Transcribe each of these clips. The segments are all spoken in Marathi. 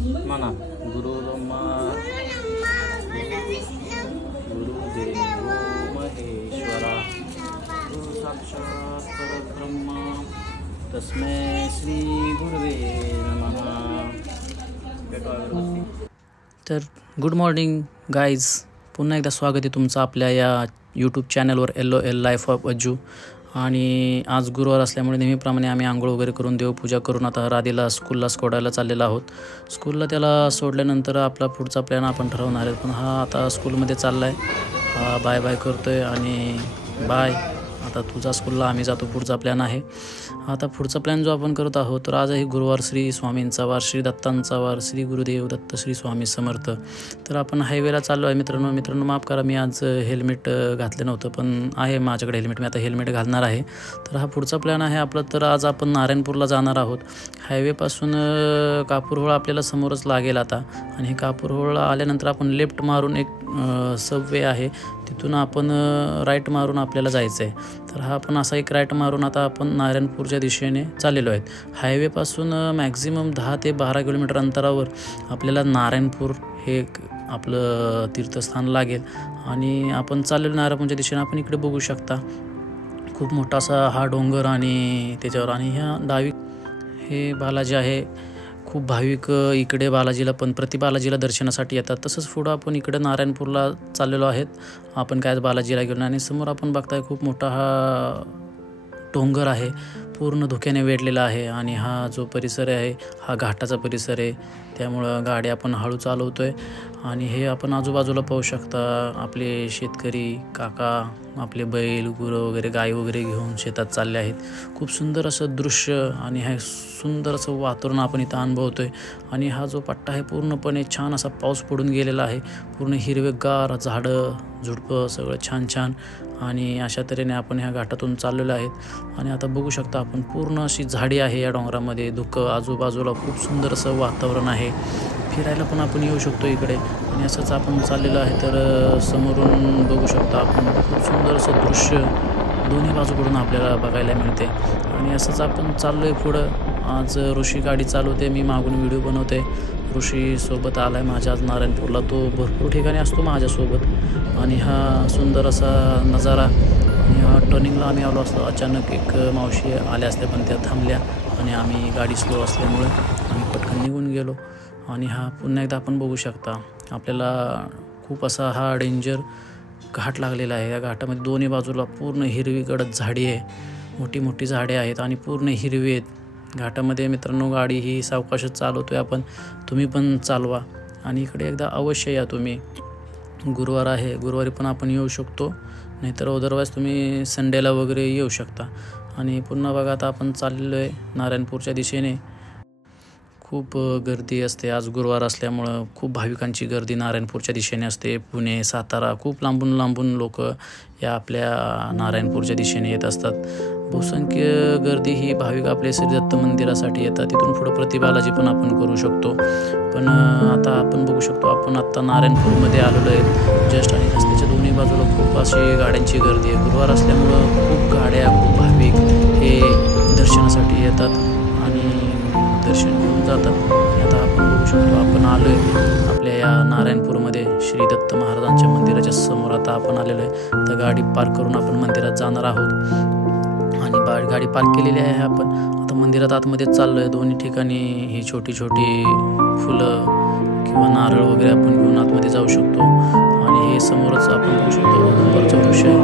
म्हणा गुरु ब्रह्मा गुरुदेव महेश्वरा गुरु साक्षात परब्रह्म तस्मै श्री गुरुवे नमः। तर गुड मॉर्निंग गाईज, पुन्हा एकदा स्वागत आहे तुमचं आपल्या या यूट्यूब चॅनलवर LOL लाईफ ऑफ अज्जू। आणि आज गुरुवार असल्यामुळे नेहमीप्रमाणे आम्ही आंघोळ वगैरे करून देवपूजा करून आता राधीला स्कूलला सोडायला चाललेलो आहोत। स्कूलला त्याला सोडल्यानंतर आपला पुढचा प्लॅन आपण ठरवणार आहे, पण हा आता स्कूलमध्ये चालला आहे, बाय बाय करतो आहे आणि बाय आता तुझा स्कूलला, आम्ही जातो। पुढचा प्लॅन आहे आता, पुढचा प्लॅन जो आपण करत आहोत तर आज आहे गुरुवार, श्री स्वामींचा वार, श्री दत्तांचा वार, श्री गुरुदेव दत्त श्री स्वामी समर्थ। तर आपण हायवेला चाललो आहे मित्रांनो माफ करा, मी आज हेल्मेट घातलं नव्हतं, पण आहे माझ्याकडे हेल्मेट, मी आता हेल्मेट घालणार आहे। तर हा पुढचा प्लॅन आहे आपला। तर आज आपण नारायणपूरला जाणार आहोत। हायवेपासून कापूरहोळ आपल्याला समोरच लागेल आता, आणि हे कापूरहोळला आल्यानंतर आपण लेफ्ट मारून एक सबवे आहे, तिथून आपण राईट मारून आपल्याला जायचं आहे। तर हा आपण असा एक राईट मारून आता आपण नारायणपूरच्या दिशेने चाललेलो आहेत। हायवेपासून मॅक्झिमम 10 ते 12 किलोमीटर अंतरावर आपल्याला नारायणपूर हे आपलं तीर्थस्थान लागेल, आणि आपण चाललेलो नारायणपूरच्या दिशेने। आपण इकडे बघू शकता खूप मोठा असा हा डोंगर, आणि त्याच्यावर आणि ह्या डावी हे बालाजी आहे। खूप भाविक इकडे बालाजीला पण प्रति बालाजीला दर्शनासाठी येतात। तसंच पुढं आपण इकडे नारायणपूरला चाललेलो आहेत आपण, काय बालाजीला गेलो, आणि समोर आपण बघताय खूप मोठा हा डोंगर आहे, पूर्ण धुक्याने वेढलेला आहे, आणि हा जो परिसर आहे हा घाटाचा परिसर आहे, त्यामुळं गाडी आपण हळू चालवतो आहे। आणि हे आपण आजूबाजूला पाहू शकता, आपले शेतकरी काका आपले बैल गुरं वगैरे गाय वगैरे घेऊन शेतात चालले आहेत। खूप सुंदर असं दृश्य आणि हे सुंदर असं वातावरण आपण इथं अनुभवतो आहे। आणि हा जो पट्टा आहे पूर्णपणे छान असा पाऊस पडून गेलेला आहे, पूर्ण हिरवेगार झाडं झुडपं सगळं छान छान, आणि अशा तऱ्हेने आपण ह्या घाटातून चाललेलो आहेत। आणि आता बघू शकता आपण पूर्ण अशी झाडी आहे या डोंगरामध्ये, धुकं आजूबाजूला खूप सुंदर असं वातावरण आहे, फिरायला पण आपण येऊ शकतो इकडे। आणि असंच आपण चाललेलं आहे, तर समोरून बघू शकता आपण खूप सुंदर असं दृश्य दोन्ही बाजूकडून आपल्याला बघायला मिळते। आणि असंच आपण चाललो आहे पुढं। आज ऋषी गाडी चालवते, मी मागून व्हिडिओ बनवते। ऋषी सोबत आला आहे माझ्या आज नारायणपूरला, तो भरपूर ठिकाणी असतो माझ्यासोबत। आणि हा सुंदर असा नजारा, आणि हा टर्निंगला आम्ही आलो असतो, अचानक एक मावशी आल्या असल्या पण त्या थांबल्या, आणि आम्ही गाडी स्लो असल्यामुळे आम्ही पटकन निघून गेलो। आणि हा पुन्हा एकदा आपण बघू शकता, आपल्याला खूप असा हा डेंजर घाट लागलेला आहे। या घाटामध्ये दोन्ही बाजूला पूर्ण हिरवी गडद झाडी आहे, मोठी मोठी झाडे आहेत आणि पूर्ण हिरवी आहेत घाटामध्ये। मित्रांनो गाडी ही सावकाशच चालवतो आहे आपण, तुम्ही पण चालवा, आणि इकडे एकदा अवश्य या तुम्ही। गुरुवार आहे, गुरुवारी पण आपण येऊ शकतो, नाहीतर अदरवाईज तुम्ही संडेला वगैरे येऊ शकता। आणि पुन्हा बघा आता आपण चाललेलो आहे नारायणपूरच्या दिशेने। खूप गर्दी असते, आज गुरुवार असल्यामुळं खूप भाविकांची गर्दी नारायणपूरच्या दिशेने असते। पुणे सातारा खूप लांबून लांबून लोक या आपल्या नारायणपूरच्या दिशेने येत असतात। बहुसंख्य गर्दी ही भाविक आपले श्री दत्त मंदिरासाठी येतात, तिथून पुढं प्रति बालाजी पण आपण करू शकतो। पण आता आपण बघू शकतो, आपण आत्ता नारायणपूरमध्ये आलेलो आहे जस्ट, आणि रस्त्याच्या दोन्ही बाजूला खूप अशी गाड्यांची गर्दी आहे। गुरुवार असल्यामुळं खूप गाड्या, खूप भाविक हे दर्शनासाठी येतात आणि दर्शन घेऊन जातात। आणि आता आपण बघू शकतो, आपण आलो आहे आपल्या या नारायणपूरमध्ये श्री दत्त महाराजांच्या मंदिराच्या समोर आता आपण आलेलो आहे। तर गाडी पार्क करून आपण मंदिरात जाणार आहोत, आणि गाडी पार्क केलेली आहे आपण। आता मंदिरात आतमध्ये चाललो आहे, दोन्ही ठिकाणी ही छोटी छोटी फुलं किंवा नारळ वगैरे आपण घेऊन आतमध्ये जाऊ शकतो। आणि हे समोरच आपण बघू शकतो औदुंबराचं वृक्ष आहे।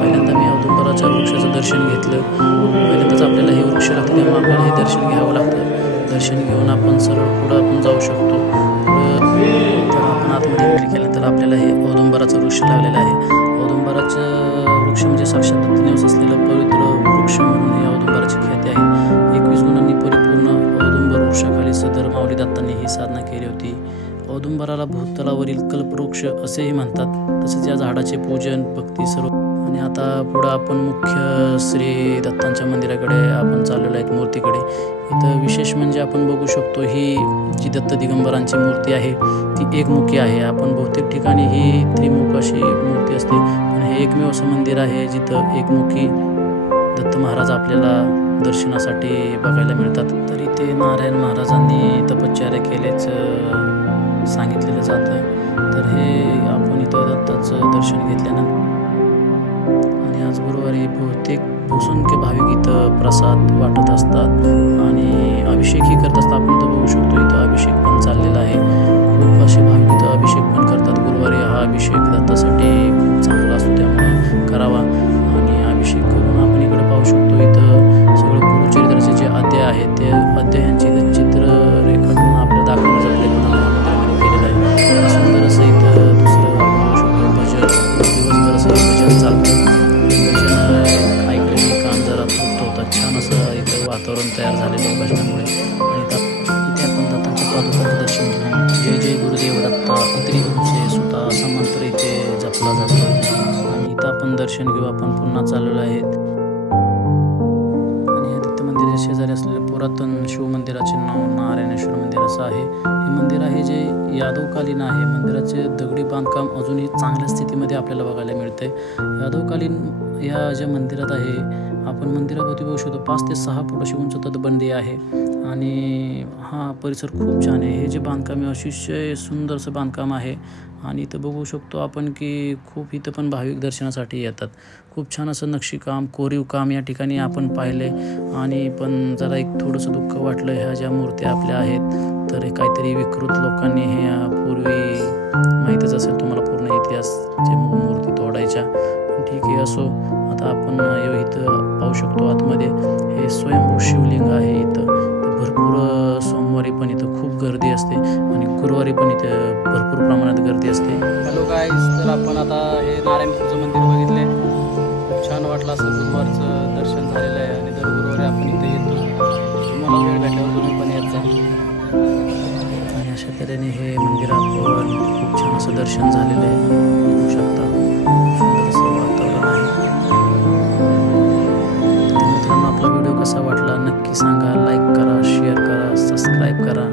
पहिल्यांदा मी औदुंबराच्या वृक्षाचं दर्शन घेतलं, पहिल्यांदाच आपल्याला हे वृक्ष लागतं, त्यामुळे आपल्याला हे दर्शन घ्यावं लागतं। दर्शन घेऊन आपण सरळ पुढं आपण जाऊ शकतो। तर आपण आतमध्ये एंट्री केल्यानंतर आपल्याला हे औदुंबराचं वृक्ष लावलेलं आहे। औदुंबराचं वृक्ष म्हणजे साक्षात दत्तनिवास असलेलं पवित्र वृक्ष म्हणून हे औदुंबराची ख्याती आहे। 21 गुणांनी परिपूर्ण औदुंबर वृक्षाखाली सदर माऊली दत्तांनी ही साधना केली होती। औदुंबराला भूतलावरील कल्पवृक्ष असेही म्हणतात। तसेच या झाडाचे पूजन भक्ती सर्व। आणि आता पुढं आपण मुख्य श्री दत्तांच्या मंदिराकडे आपण चाललेलो आहेत, मूर्तीकडे। इथं विशेष म्हणजे आपण बघू शकतो, ही जी दत्त दिगंबरांची मूर्ती आहे ती एकमुखी आहे। आपण बहुतेक ठिकाणी ही त्रिमुख अशी मूर्ती असते, पण हे एकमेव असं मंदिर आहे जिथं एकमुखी दत्त महाराज आपल्याला दर्शनासाठी बघायला मिळतात. तर इथे नारायण महाराजांनी तपश्चर्या केल्याचं सांगितलेलं जातं. तर हे आपण इथं दत्ताचं दर्शन घेतल्यानंतर आणि आज गुरुवारी बहुसंख्य भाविक इथं प्रसाद वाटत असतात आणि अभिषेकही करत असतात. आपण इथं बघू शकतो इथं अभिषेक पण चाललेला आहे. खूप असे भाविक इथं अभिषेक पण करतात. गुरुवारी हा अभिषेक दत्तासाठी खूप चांगला असतो, त्यामुळे करावा. आणि अभिषेक करून आपण इकडे पाहू शकतो इथं सगळं गुरुचरित्राचे जे अध्याय आहेत ते अध्यायांचे चित्र रेखाटून आपल्याला दाखवण्याचा प्रयत्न मंदिरामध्ये केलेला आहे. सुंदर असं इथं दुसरं आपण बघू शकतो भजन, दिवसभर असं भजन चालतं. भजन ऐकल्याने कान जरा तृप्त होतात. छान असं इथं वातावरण तयार झालेलं आहे भजनामुळे. आणि इथे आपण दत्तांच्या पादुकांचं दर्शन घेऊन जय जय गुरुदेव दत्ता अत्री ओंचे सुता असा मंत्र इथे जपला जातो. आणि इथं आपण दर्शन घेऊ. आपण पुन्हा चाललेलो आहेत आणि हे दत्त मंदिराच्या शेजारी असलेले पुरातन शिवमंदिराचे नाव नारायणेश्वर मंदिर असं आहे. हे मंदिर आहे जे यादवकालीन आहे. मंदिराचे दगडी बांधकाम अजूनही चांगल्या स्थितीमध्ये आपल्याला बघायला मिळते. यादवकालीन या ज्या मंदिरात आहे, आपण मंदिराभोवती बघू शकतो 5 ते 6 फूट अशी उंच तटबंदी आहे आणि हा परिसर खूप छान आहे. हे जे बांधकाम आहे अतिशय सुंदर असं बांधकाम आहे. आणि इथं बघू शकतो आपण की खूप इथं पण भाविक दर्शनासाठी येतात. खूप छान असं नक्षीकाम, कोरीव काम या ठिकाणी आपण पाहिले. आणि पण जरा एक थोडंसं दुःख वाटलं, ह्या ज्या मूर्त्या आपल्या आहेत तर काहीतरी विकृत लोकांनी हे पूर्वी माहीतच असेल तुम्हाला पूर्ण इतिहास, जे मूर्ती तोडायच्या. ठीक आहे, असो. आता आपण इथं पाहू शकतो आतमध्ये हे स्वयंभू शिवलिंग आहे. इथं भरपूर सोमवारी पण इथं खूप गर्दी असते आणि गुरुवारी पण इथं भरपूर प्रमाणात गर्दी असते. हॅलो गाईज, तर आपण आता हे नारायणपूरचं मंदिर बघितले. खूप छान वाटलं. असं गुरुवारचं दर्शन झालेलं आहे आणि दर गुरुवारी आपण इथे येतो. तुम्हाला वेळ भेटल्यावर तुम्ही पण येत जा. आणि अशा तऱ्हेने हे मंदिर आपण खूप छान असं दर्शन झालेलं आहे. बघू शकता सुंदर असं वातावरण आहे. मित्रांनो, आपला व्हिडिओ कसा वाटला नक्की सांगा. लाईक करा, शेअर करा, सबस्क्राईब करा.